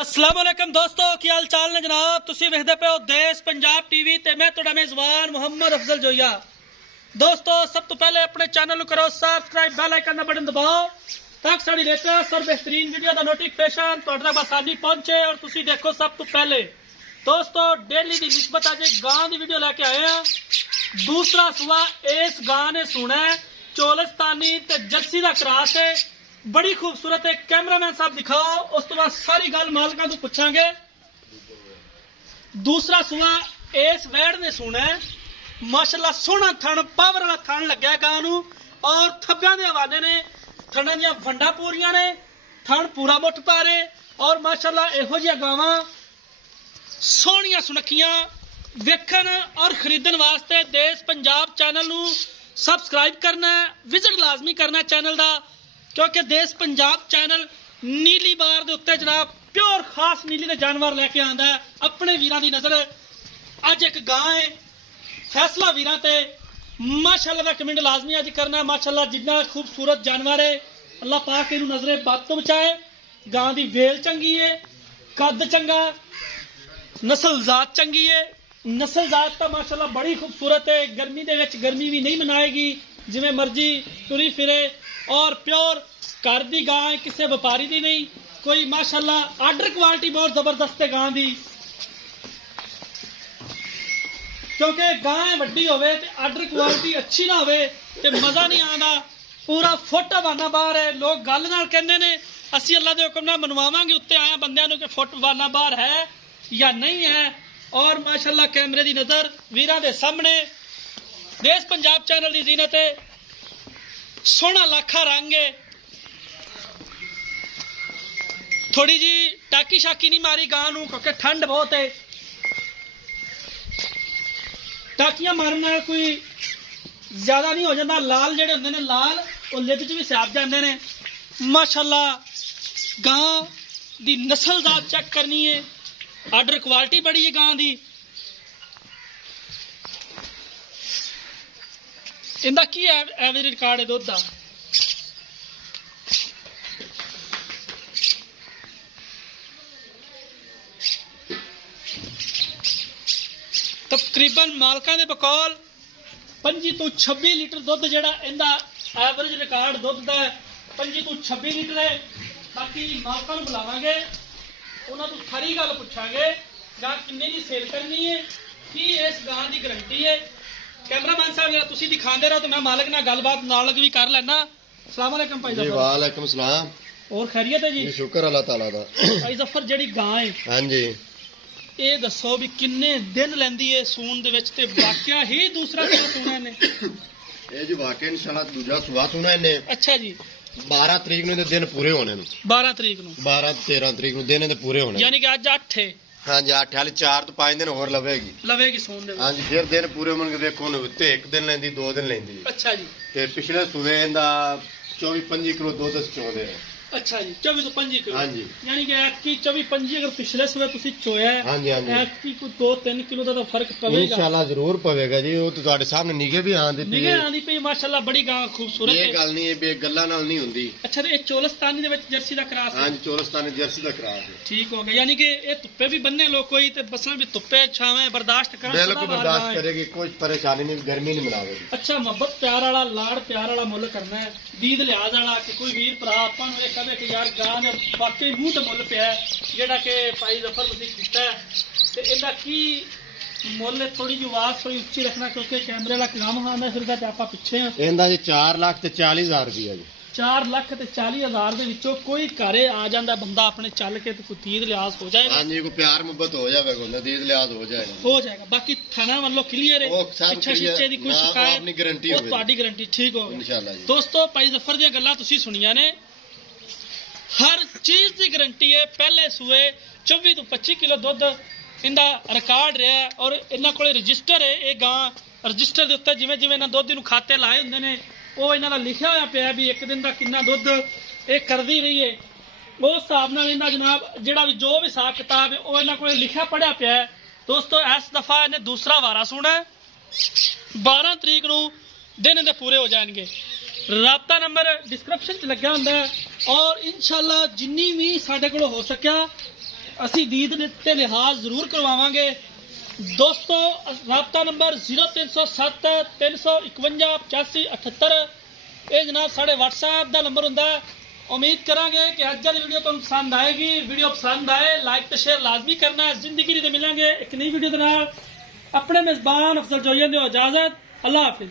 अस्सलाम वालेकुम दोस्तों की हाल चाल ने जनाब तुसी वेखदे पे हो देश पंजाब टीवी ते मैं तुहाडा मेजबान मुहम्मद अफजल जोया। दोस्तों सब तो पहले अपने चैनल करो सब्सक्राइब, बेल आइकन का बटन दबाओ ताकि साडी लेटेस्ट और बेहतरीन वीडियो का नोटिफिकेशन तुहाडे तक आसानी पहुंचे और तुसी देखो सब तो पहले। दोस्तों डेली की निस्बत अज गां की वीडियो लैके आए हैं। दूसरा सुबह इस गां ने सुना है चोलिस्तानी ते जर्सी का क्रॉस है, बड़ी खूबसूरत है। कैमरामैन साहब दिखाओ, उस तो बाद सारी गल मालका तो पूछांगे। दूसरा सुबह इस वैड़ ने सुना है माशाल्लाह सोहना थण पावर वाला थण लग्या गां नूं और थब्बियां दे हवाले ने थणां दीयां वंडां पूरियां ने, थण पूरा मुठ पा रहे और माशाल्लाह इहो जिहा गावां सोहणियां सुनखियां वेखण और खरीदण वास्ते देश पंजाब चैनल नूं सबसक्राइब करना है, विजिट लाजमी करना है चैनल दा, क्योंकि देश पंजाब चैनल नीली बार दे उत्ते जनाब प्योर खास नीली दे जानवर लैके आंदा है अपने वीरां दी नज़र। अज एक गां है फैसला वीरां ते माशाल्लाह दा कमेंट लाजमी अज करना। माशाल्लाह जिन्ना खूबसूरत जानवर है अल्लाह पाक इनू नजरे बद तो बचाए। गां दी वेल चंगी है, कद चंगा, नस्ल जात चंगी है। नस्ल जात तो माशाल्लाह बड़ी खूबसूरत है, गर्मी दे विच गर्मी भी नहीं मनाएगी, जिवें मर्जी तुरी फिरे और प्योर घर दी गां है, किसी व्यापारी दी नहीं। कोई माशाल्लाह आर्डर क्वालिटी बहुत जबरदस्त है गां दी, क्योंकि गां वड्डी होवे ते आर्डर क्वालिटी अच्छी ना होवे ते मजा नहीं आंदा। पूरा फुट वाना बाहर है। लोग गल नाल कहंदे ने असीं अल्लाह दे हुक्म नाल मनवावांगे उत्ते आया बंदियां नूं कि फुट वाना बाहर है या नहीं है। और माशाल्लाह कैमरे दी नज़र वीरां दे सामने देश पंजाब चैनल दी जीनत है, सोहना लाखा रंग है। थोड़ी जी टाकी शाकी नहीं मारी गां नूं क्योंकि ठंड बहुत है। टाकियां मारन नाल कोई ज्यादा नहीं हो जाता। लाल जेडे हुंदे ने लाल वो लिद च भी सियाप जांदे ने। माशाल्लाह गां दी नस्ल जात चेक करनी है, आर्डर क्वालिटी बड़ी है गां दी। इंदा की एवरेज रिकॉर्ड है दुध का? तकरीबन मालका दे बकौल 25 तो 26 लीटर दुध जेड़ा इंदा एवरेज रिकॉर्ड दुध का 25 तो 26 लीटर है। बाकी मालका नूं बुलावांगे, उन्हां तों सारी गल पुछांगे गां किन्ने दी सेल करनी है, की इस गां दी गारंटी है। कैमरामैन साहब जरा तुसी दिखांदे रहो तो मैं मालिक नाल गलबात नाल भी कर लेना। अस्सलाम वालेकुम भाई जी। वालेकुम सलाम। और खैरियत है जी? शुक्र अल्लाह ताला दा। भाई जफर जेड़ी गां है हां जी, ये दसो भी किन्ने दिन लैंदी है सून दे विच ते वाकया ही दूसरा सुबह सुना ने? ये जी वाकई इंशाल्लाह दूजा सुबह सुना इन्ने। अच्छा जी। 12 तरीक ਨੂੰ ਦੇ ਦਿਨ ਪੂਰੇ ਹੋਣੇ ਨੇ। 12 ਤਰੀਕ ਨੂੰ 12 13 ਤਰੀਕ ਨੂੰ ਦਿਨ ਦੇ ਪੂਰੇ ਹੋਣੇ। यानी कि ਅੱਜ 8 ਹੈ। ਹਾਂ ਜੀ 8 ਵਾਲੀ 4 ਤੋਂ 5 ਦਿਨ ਹੋਰ ਲਵੇਗੀ ਸੂਨ ਦੇ ਵਿੱਚ। ਹਾਂ ਜੀ ਫਿਰ ਦਿਨ ਪੂਰੇ ਹੋਣਗੇ। ਦੇਖੋ ਹੁਣ ਉੱਤੇ ਇੱਕ ਦਿਨ ਲੈਂਦੀ 2 ਦਿਨ ਲੈਂਦੀ। ਅੱਛਾ ਜੀ। ਤੇ ਪਿਛਲੇ ਸੂਬੇ ਦਾ 24-25 ਕਿਲੋ ਦੁੱਧ ਚੋਦੇ ਆ। अच्छा जी 24 तो 25 किलो। हाँ जी। यानी कि ऐतकी 24-25 अगर पिछले सुबह तुसी चोया है, हाँ जी हाँ जी, ऐतकी कोई 2-3 किलो का तो फर्क पवेगा इंशाल्लाह जरूर पवेगा जी। वो तो ਤੁਹਾਡੇ ਸਾਹਮਣੇ ਨਿਗੇ भी ਆਂਦੀ ਪਈ निगे आंदी पई माशाल्लाह बड़ी गां खूबसूरत है। ਇਹ ਗੱਲ ਨਹੀਂ, ਇਹ ਗੱਲਾਂ ਨਾਲ ਨਹੀਂ ਹੁੰਦੀ। अच्छा तो ये चोलिस्तानी दे विच जर्सी दा क्रॉस है? हाँ जी चोलिस्तानी जर्सी ਦਾ ਕਰਾਸ ਹੈ। ठीक हो गया। यानी कि ये धुप्पे भी बनने लोग कोई ते बसना भी धुप्पे छावे बर्दाश्त करन। बिल्कुल बर्दाश्त करेगी, कोई परेशानी नहीं, गर्मी नहीं मनावेगी। अच्छा मोहब्बत प्यार वाला लाड़ प्यार वाला मुੱਲ करना है, दीद लिहाज वाला कि कोई वीर भरा ਆਪਾਂ ਨੂੰ ਇਹ ਕਹੇ ਕਿ ਯਾਰ ਗਾਂ ਨੇ ਵਾਕਈ ਮੂੰਹ ਤੇ ਮੁੱਲ ਪਿਆ ਜਿਹੜਾ ਕਿ ਭਾਈ ਜ਼ਫਰ ਤੁਸੀਂ ਕੀਤਾ ਤੇ ਇਹਦਾ ਕੀ ਮੁੱਲ? ਥੋੜੀ ਜਿਹੀ ਆਵਾਜ਼ ਥੋੜੀ ਉੱਚੀ ਰੱਖਣਾ ਕਿਉਂਕਿ ਕੈਮਰੇ ਵਾਲਾ ਕੰਮ ਆਉਂਦਾ ਫਿਰਦਾ ਤੇ ਆਪਾਂ ਪਿੱਛੇ ਆ। ਇਹਦਾ ਜੀ 4,40,000 ਰੁਪਇਆ ਜੀ। 4,40,000 ਦੇ ਵਿੱਚੋਂ ਕੋਈ ਘਰੇ ਆ ਜਾਂਦਾ ਬੰਦਾ ਆਪਣੇ ਚੱਲ ਕੇ ਤੇ ਕੋਈ ਤੀਦ ਲਿਹਾਜ਼ ਹੋ ਜਾਏਗਾ। ਹਾਂਜੀ ਕੋਈ ਪਿਆਰ ਮੁਹੱਬਤ ਹੋ ਜਾਵੇਗਾ, ਨਦੀਦ ਲਿਹਾਜ਼ ਹੋ ਜਾਏਗਾ। ਬਾਕੀ ਥਾਣਾ ਵੱਲੋਂ ਕਲੀਅਰ ਹੈ, ਪਿੱਛੇ ਸ਼ੀਸ਼ੇ ਦੀ ਕੋਈ ਸ਼ਿਕਾਇਤ ਆਪਣੀ ਗਾਰੰਟੀ ਉਹ ਤੁਹਾਡੀ ਗਾਰੰਟੀ ਠੀਕ ਹੋਵੇ ਇਨਸ਼ਾਅੱਲਾ ਜੀ। ਦੋਸਤੋ ਭਾਈ ਜ਼ਫਰ ਦੀਆਂ ਗੱਲਾਂ ਤੁਸੀਂ ਸੁਣੀਆਂ ਨੇ, हर चीज की गारंटी है। पहले सूए 24 तो 25 किलो दुध इंदा रिकॉर्ड रहा है और इन्होंने को रजिस्टर है। ये गां रजिस्टर के उत्ते जिमें जिमें इन्होंने दुध नूं खाते लाए होंगे ने वो इन्हों का लिखा हुआ पे भी एक दिन का कितना दुध ये करती रही है। उस हिसाब नाल इन्हां जनाब जिहड़ा भी जो भी हिसाब किताब है वो इन्हों को लिखा पढ़िया पिया है। दोस्तों इस दफा इन्हें दूसरा वारा सुना है। 12 तरीक नूं दिन इहदे पूरे हो जाएंगे। राबता नंबर डिस्क्रिप्शन च लग्या हुंदा है और इंशाल्लाह जिन्नी भी साडे कोल हो सकिया ਅਸੀਂ ਦੀਦ ਤੇ ਲਿਹਾਜ਼ ਜ਼ਰੂਰ ਕਰਵਾਵਾਂਗੇ। ਦੋਸਤੋ ਰਾਬਤਾ ਨੰਬਰ 0307 351 8578 ਇਹ ਜਨਾਬ ਸਾਡੇ WhatsApp ਦਾ ਨੰਬਰ ਹੁੰਦਾ। ਉਮੀਦ ਕਰਾਂਗੇ ਕਿ ਅੱਜ ਵਾਲੀ ਵੀਡੀਓ ਤੁਹਾਨੂੰ ਪਸੰਦ ਆਏਗੀ। ਵੀਡੀਓ ਪਸੰਦ ਆਏ ਲਾਈਕ ਤੇ ਸ਼ੇਅਰ ਲਾਜ਼ਮੀ ਕਰਨਾ। ਜ਼ਿੰਦਗੀ ਦੇ ਮਿਲਾਂਗੇ ਇੱਕ ਨਈ ਵੀਡੀਓ ਦੇ ਨਾਲ। ਆਪਣੇ ਮੇਜ਼ਬਾਨ ਅਫਜ਼ਲ ਜੋਈਆਂ ਦਿਓ ਇਜਾਜ਼ਤ। ਅੱਲਾ ਹਾਫਿਜ਼।